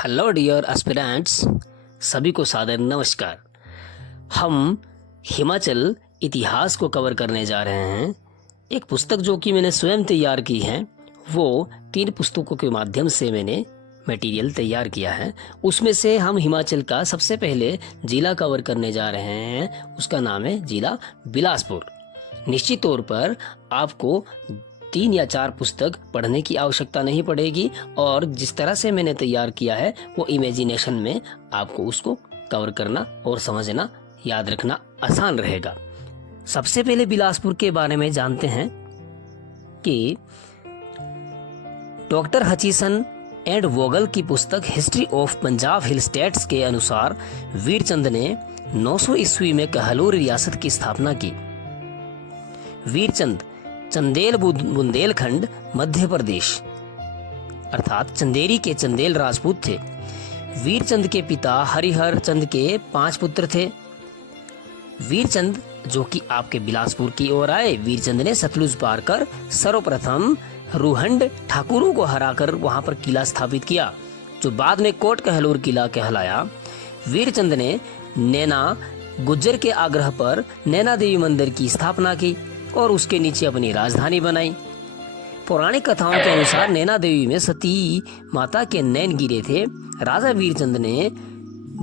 Hello dear aspirants, सभी को सादर नमस्कार। हम हिमाचल इतिहास को कवर करने जा रहे हैं। एक पुस्तक जो कि मैंने स्वयं तैयार की है, वो 3 पुस्तकों के माध्यम से मैंने मटेरियल तैयार किया है। उसमें से हम हिमाचल का सबसे पहले जिला कवर करने जा रहे हैं। उसका नाम है जिला बिलासपुर। निश्चित तौर पर आपको 3 या 4 पुस्तक पढ़ने की आवश्यकता नहीं पड़ेगी और जिस तरह से मैंने तैयार किया है वो इमेजिनेशन में आपको उसको कवर करना और समझना, याद रखना आसान रहेगा। सबसे पहले बिलासपुर के बारे में जानते हैं कि डॉक्टर हचिसन एंड वोगल की पुस्तक history of Punjab hill states के अनुसार वीरचंद ने 900 ईस्वी में कहलोर रियासत की स्थापना की। वीरचंद चंदेल बुंदेलखंड मध्य प्रदेश अर्थात चंदेरी के चंदेल राजपूत थे। वीरचंद के पिता हरिहर चंद के 5 पुत्र थे। वीरचंद जो कि आपके बिलासपुर की ओर आए, वीरचंद ने सतलुज पार कर सर्वप्रथम रुहंड ठाकुरों को हराकर वहां पर किला स्थापित किया, जो बाद में कोट कहलोर किला कहलाया। वीरचंद ने नैना गुज्जर के आग्रह पर नैना देवी मंदिर की स्थापना की और उसके नीचे अपनी राजधानी बनाई। पौराणिक कथाओं के अनुसार नैना देवी में सती माता के नैन गिरे थे। राजा वीरचंद ने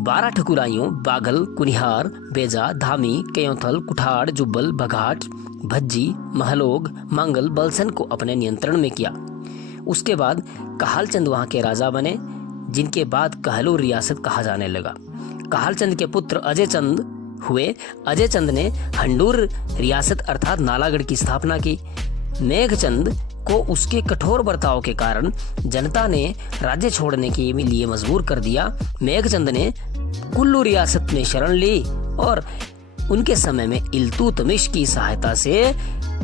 12 ठकुराइयों बागल, कुनिहार, बेजा, धामी, कयोंथल, कुठाड़, जुब्बल, बघाट, भज्जी, महलोग, मंगल, बलसन को अपने नियंत्रण में किया। उसके बाद कहालचंद वहां के राजा बने, जिनके बाद कहलोर रियासत कहा जाने लगा। कहालचंद के पुत्र अजय चंद हुए। अजय चंद ने हंडूर रियासत अर्थात नालागढ़ की स्थापना की। मेघचंद को उसके कठोर बर्ताव के कारण जनता ने राज्य छोड़ने के लिए मजबूर कर दिया। मेघचंद ने कुल्लू रियासत में शरण ली और उनके समय में इल्तुतमिश की सहायता से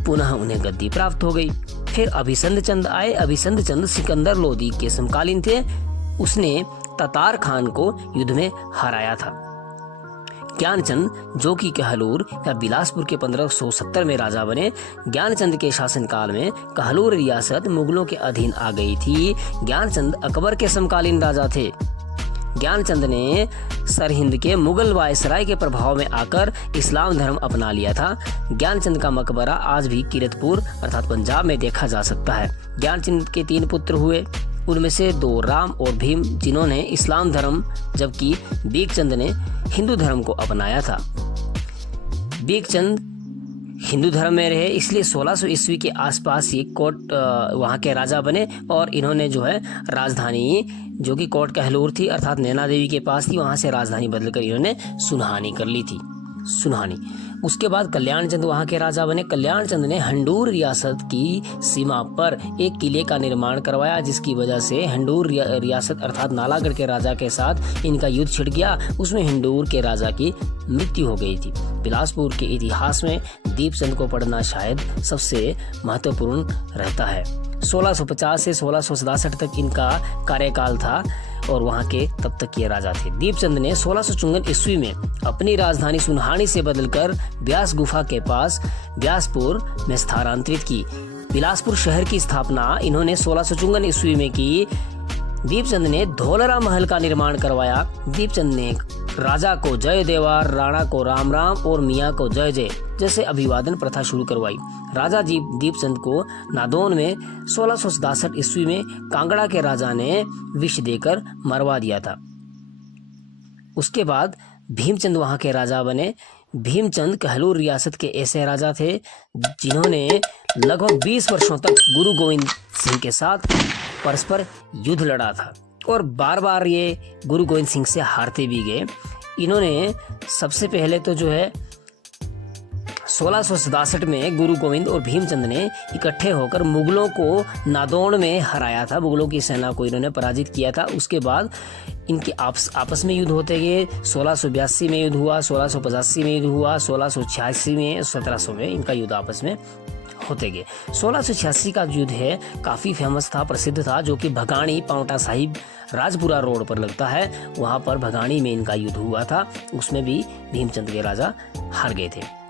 पुनः उन्हें गद्दी प्राप्त हो गई। फिर अभिसंध चंद आए। अभिसंध चंद सिकंदर लोदी के समकालीन थे। उसने ततार खान को युद्ध में हराया था। ज्ञानचंद जो कि कहलोर या बिलासपुर के 1570 में राजा बने। ज्ञानचंद के शासनकाल में कहलोर रियासत मुगलों के अधीन आ गई थी। ज्ञानचंद अकबर के समकालीन राजा थे। ज्ञानचंद ने सरहिंद के मुगल वायसराय के प्रभाव में आकर इस्लाम धर्म अपना लिया था। ज्ञानचंद का मकबरा आज भी किरतपुर अर्थात पंजाब में देखा जा सकता है। ज्ञानचंद के 3 पुत्र हुए, उनमें से 2 राम और भीम, जिन्होंने इस्लाम धर्म, जबकि बीकचंद ने हिंदू धर्म को अपनाया था। बीकचंद हिंदू धर्म में रहे, इसलिए 1600 ईस्वी के आसपास ही कोट वहां के राजा बने और इन्होंने जो है राजधानी जो कि कोट कहलोर थी अर्थात नैना देवी के पास थी, वहां से राजधानी बदलकर इन्होंने सुनहानी कर ली थी। सुनहानी। उसके बाद कल्याणचंद वहां के राजा बने। कल्याणचंद ने हंडूर रियासत की सीमा पर एक किले का निर्माण करवाया, जिसकी वजह से हंडूर रियासत अर्थात नालागढ़ के राजा के साथ इनका युद्ध छिड़ गया। उसमें हंडूर के राजा की मृत्यु हो गई थी। बिलासपुर के इतिहास में दीपचंद को पढ़ना शायद सबसे महत्वपूर्ण रहता है। 1650 से 1667 तक इनका कार्यकाल था और वहां के तब तक ये राजा थे। दीपचंद ने 1654 ईस्वी में अपनी राजधानी सुनहानी से बदलकर ब्यास गुफा के पास ब्यासपुर में स्थानांतरित की। बिलासपुर शहर की स्थापना इन्होंने 1654 ईस्वी में की। दीपचंद ने धौलरा महल का निर्माण करवाया। दीपचंद ने राजा को जय देवार, राणा को राम राम और मियाँ को जय जय जैसे अभिवादन प्रथा शुरू करवाई। राजा जी दीपचंद को नादौन में 1667 ईस्वी में कांगड़ा के राजा ने विष देकर मरवा दिया था। उसके बाद भीमचंद वहां के राजा बने। भीमचंद कहलोर रियासत के ऐसे राजा थे जिन्होंने लगभग 20 वर्षों तक गुरु गोविंद सिंह के साथ परस्पर युद्ध लड़ा था और बार बार ये गुरु गोविंद सिंह से हारते भी गए। इन्होंने सबसे पहले तो जो है 1667 में गुरु गोविंद और भीमचंद ने इकट्ठे होकर मुगलों को नादौन में हराया था। मुगलों की सेना को इन्होंने पराजित किया था। उसके बाद इनके आपस में युद्ध होते गए। 1682 में युद्ध हुआ, 1685 में युद्ध हुआ, 1686 में, 1700 में इनका युद्ध आपस में होते गए। 1686 का युद्ध है काफी फेमस था, प्रसिद्ध था, जो कि भगाणी पांवटा साहिब राजपुरा रोड पर लगता है। वहां पर भगाणी में इनका युद्ध हुआ था। उसमें भी भीमचंद के राजा हार गए थे।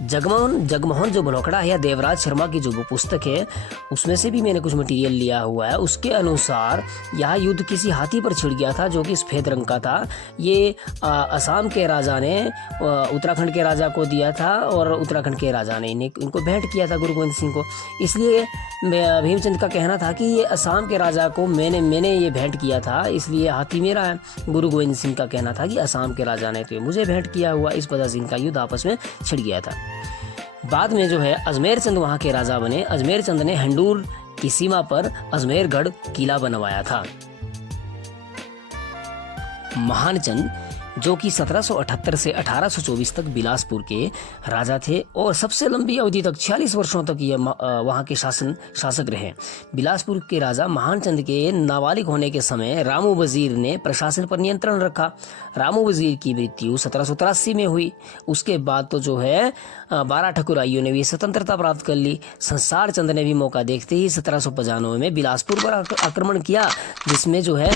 जगमोहन जो बलोकड़ा है या देवराज शर्मा की जो वो पुस्तक है उसमें से भी मैंने कुछ मटेरियल लिया हुआ है। उसके अनुसार यह युद्ध किसी हाथी पर छिड़ गया था जो कि सफेद रंग का था। ये असम के राजा ने उत्तराखंड के राजा को दिया था और उत्तराखंड के राजा ने इनको भेंट किया था गुरु गोविंद सिंह को। इसलिए भीमचंद का कहना था कि ये असम के राजा को मैंने ये भेंट किया था, इसलिए हाथी मेरा है। गुरु गोविंद सिंह का कहना था कि असम के राजा ने तो मुझे भेंट किया हुआ, इस वजह से इनका युद्ध आपस में छिड़ गया था। बाद में जो है अजमेर चंद वहाँ के राजा बने। अजमेर चंद ने हंडूर की सीमा पर अजमेरगढ़ किला बनवाया था। महान चंद जो कि 1778 से 1824 तक बिलासपुर के राजा थे और सबसे लंबी अवधि तक 46 वर्षों तक ये वहाँ के शासक रहे। बिलासपुर के राजा महान चंद के नाबालिग होने के समय रामू वजीर ने प्रशासन पर नियंत्रण रखा। रामू वजीर की मृत्यु 1783 में हुई। उसके बाद तो जो है 12 ठकुराइयों ने भी स्वतंत्रता प्राप्त कर ली। संसार चंद ने भी मौका देखते ही 1795 में बिलासपुर पर आक्रमण किया, जिसमें जो है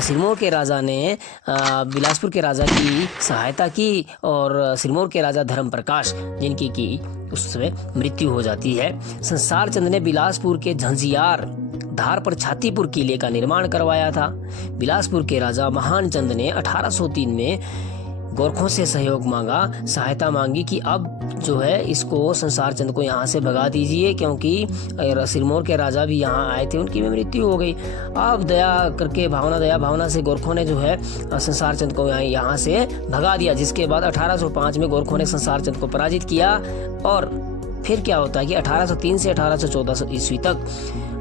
सिरमौर के राजा ने बिलासपुर के राजा की सहायता की और सिरमौर के राजा धर्म प्रकाश जिनकी की उस समय मृत्यु हो जाती है। संसार चंद ने बिलासपुर के झंझियार धार पर छातीपुर किले का निर्माण करवाया था। बिलासपुर के राजा महान चंद ने 1803 में गोरखों से सहयोग मांगा, सहायता मांगी कि अब जो है इसको संसार चंद को यहाँ से भगा दीजिए, क्योंकि सिरमौर के राजा भी यहाँ आए थे, उनकी भी मृत्यु हो गई। अब दया करके दया भावना से गोरखों ने जो है संसार चंद को यहाँ से भगा दिया, जिसके बाद 1805 में गोरखों ने संसार चंद को पराजित किया। और फिर क्या होता है कि 1803 से 1814 ईस्वी तक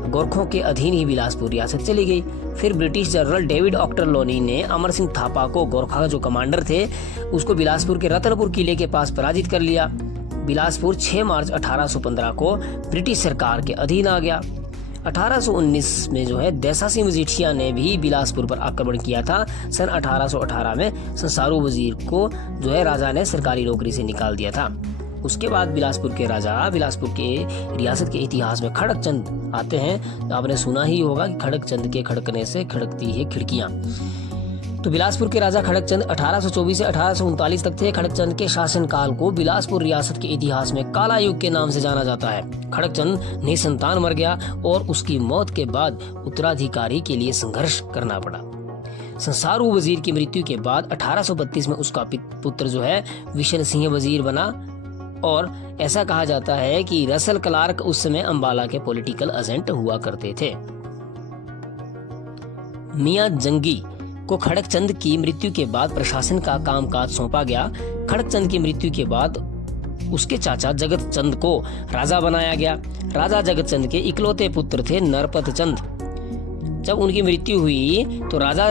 गोरखों के अधीन ही बिलासपुर रियासत चली गई। फिर ब्रिटिश जनरल डेविड ऑक्टरलोनी ने अमर सिंह थापा को, गोरखा जो कमांडर थे, उसको बिलासपुर के रतनपुर किले के पास पराजित कर लिया। बिलासपुर 6 मार्च 1815 को ब्रिटिश सरकार के अधीन आ गया। 1819 में जो है देसा सिंह मजीठिया ने भी बिलासपुर पर आक्रमण किया था। सन 1818 में संसारू वजीर को जो है राजा ने सरकारी नौकरी से निकाल दिया था। उसके बाद बिलासपुर के राजा, बिलासपुर के रियासत के इतिहास में खड़क चंद आते हैं। तो आपने सुना ही होगा कि खड़क चंद के खड़कने से खड़कती है खिड़कियां। तो बिलासपुर के राजा खड़क चंद 1824 से 1839 तक थे। खड़क चंद के शासनकाल को बिलासपुर रियासत के इतिहास में काला युग के नाम से जाना जाता है। खड़क चंद निसंतान मर गया और उसकी मौत के बाद उत्तराधिकारी के लिए संघर्ष करना पड़ा। संसारू वजीर की मृत्यु के बाद 1832 में उसका पुत्र जो है विशन सिंह वजीर बना। और ऐसा कहा जाता है कि रसल क्लार्क उस समय अंबाला के पॉलिटिकल एजेंट हुआ करते थे। मियां जंगी को खड़क चंद की मृत्यु के बाद प्रशासन का कामकाज सौंपा गया। खड़क चंद की मृत्यु के बाद उसके चाचा जगत चंद को राजा बनाया गया। राजा जगत चंद के इकलौते पुत्र थे नरपत चंद। जब उनकी मृत्यु हुई तो राजा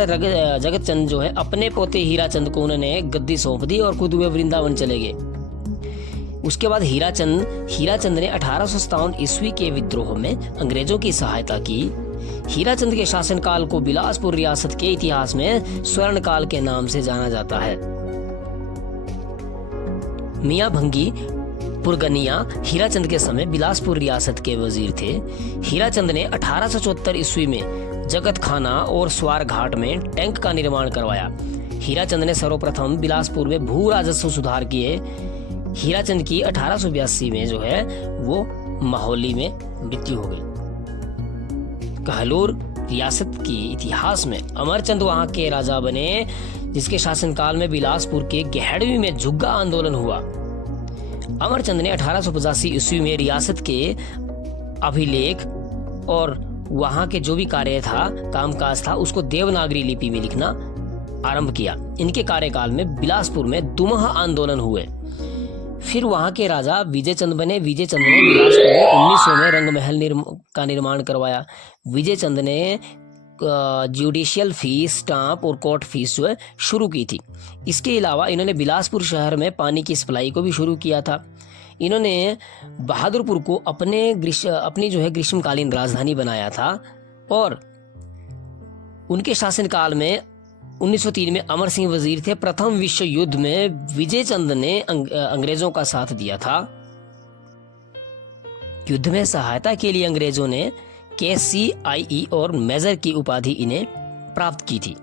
जगत चंद जो है अपने पोते हीरा चंद को उन्होंने गद्दी सौंप दी और खुद वे वृंदावन चले गए। उसके बाद हीरा चंद ने 1857 ईस्वी के विद्रोह में अंग्रेजों की सहायता की। हीरा चंद के शासनकाल को बिलासपुर रियासत के इतिहास में स्वर्ण काल के नाम से जाना जाता है। मियां भंगी पुरगनिया हीरा चंद के समय बिलासपुर रियासत के वजीर थे। हीरा चंद ने 1874 ईस्वी में जगत खाना और स्वार घाट में टैंक का निर्माण करवाया। हीरा चंद ने सर्वप्रथम बिलासपुर में भू राजस्व सुधार किए। हीरा चंद की 1882 में जो है वो माहौली में मृत्यु हो गई। कहलूर रियासत के इतिहास में अमरचंद वहां के राजा बने, जिसके शासनकाल में बिलासपुर के गेहड़वी में झुग्गा आंदोलन हुआ। अमरचंद ने 1885 ईस्वी में रियासत के अभिलेख और वहां के जो भी कार्य था, कामकाज था, उसको देवनागरी लिपि में लिखना आरंभ किया। इनके कार्यकाल में बिलासपुर में दुमह आंदोलन हुए। फिर वहां के राजा विजय चंद बने। विजय चंद ने बिलासपुर में 1900 में रंगमहल का निर्माण करवाया। विजय चंद ने जुडिशियल फीस, स्टाम्प और कोर्ट फीस जो है शुरू की थी। इसके अलावा इन्होंने बिलासपुर शहर में पानी की सप्लाई को भी शुरू किया था। इन्होंने बहादुरपुर को अपनी जो है ग्रीष्मकालीन राजधानी बनाया था। और उनके शासनकाल में 1903 में अमर सिंह वजीर थे। प्रथम विश्व युद्ध में विजय चंद ने अंग्रेजों का साथ दिया था। युद्ध में सहायता के लिए अंग्रेजों ने KCIE और मेजर की उपाधि इन्हें प्राप्त की थी।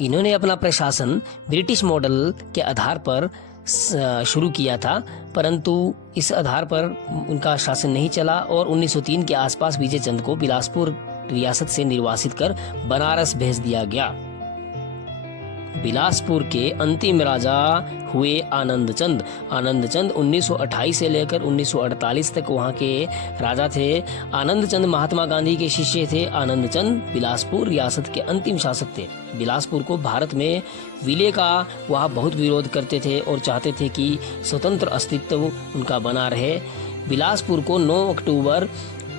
इन्होंने अपना प्रशासन ब्रिटिश मॉडल के आधार पर शुरू किया था, परंतु इस आधार पर उनका शासन नहीं चला और 1903 के आसपास विजय चंद को बिलासपुर रियासत से निर्वासित कर बनारस भेज दिया गया। बिलासपुर के अंतिम राजा हुए आनंद चंद। आनंद चंद 1928 से लेकर 1948 तक वहाँ के राजा थे। आनंद चंद महात्मा गांधी के शिष्य थे। आनंद चंद बिलासपुर रियासत के अंतिम शासक थे। बिलासपुर को भारत में विलय का वह बहुत विरोध करते थे और चाहते थे कि स्वतंत्र अस्तित्व उनका बना रहे। बिलासपुर को 9 अक्टूबर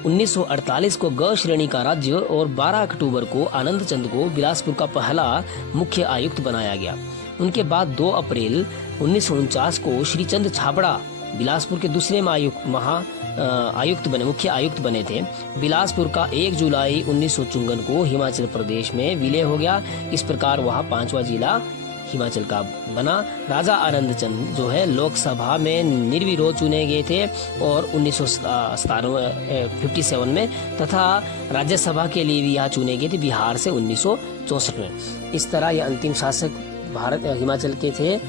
1948 को ग श्रेणी का राज्य और 12 अक्टूबर को आनंद चंद को बिलासपुर का पहला मुख्य आयुक्त बनाया गया। उनके बाद 2 अप्रैल 1949 को श्री चंद छाबड़ा बिलासपुर के दूसरे मुख्य आयुक्त बने थे। बिलासपुर का 1 जुलाई 1954 को हिमाचल प्रदेश में विलय हो गया। इस प्रकार वह 5वां जिला हिमाचल का बना। राजा आनंद चंद जो है लोकसभा में निर्विरोध चुने गए थे और 1957 में तथा राज्यसभा के लिए भी यहाँ चुने गए थे बिहार से 1964 में। इस तरह ये अंतिम शासक हिमाचल के थे।